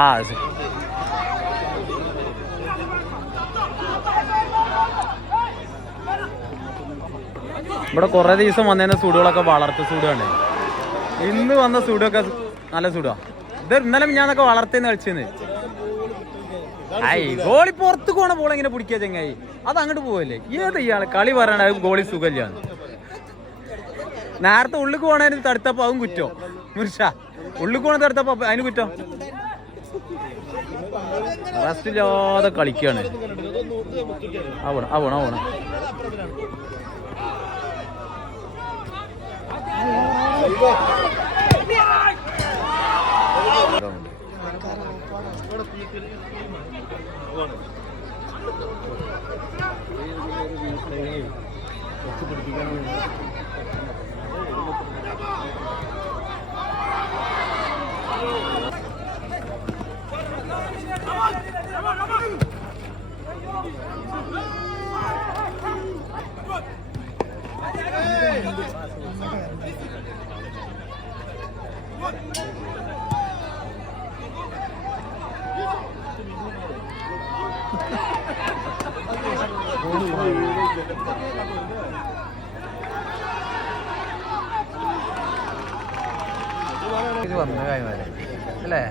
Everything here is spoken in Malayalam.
ആ ഇവിടെ കുറേ ദിവസം വന്നതിന് സൂടുകളൊക്കെ വളർത്ത സൂടാണ്. ഇന്ന് വന്ന സൂടൊക്കെ നല്ല സൂടാ. ഇത് ഇന്നലെ ഞാനൊക്കെ വളർത്തേന്ന് കളിച്ചെന്ന്. ഗോളി പുറത്ത് പോണ ബോൾ എങ്ങനെ പിടിക്കുക ചെങ്ങായി? അത് അങ്ങോട്ട് പോവല്ലേ? ഏത് ഇയാള് കളി പറയണ ഗോളി സുഖമില്ലാന്ന്. നേരത്തെ ഉള്ളിക്ക് പോണതിന് തടുത്തപ്പോ അതും കുറ്റോ മുർഷ. ഉള്ളിക്ക് പോണ തടുത്തപ്പോ അതിന് കുറ്റം. റെസ്റ്റില്ലാതെ കളിക്കാണ്. ആവണം ആവണം ആവണം. വന്ന കാര്യമല്ലേ അല്ലേ?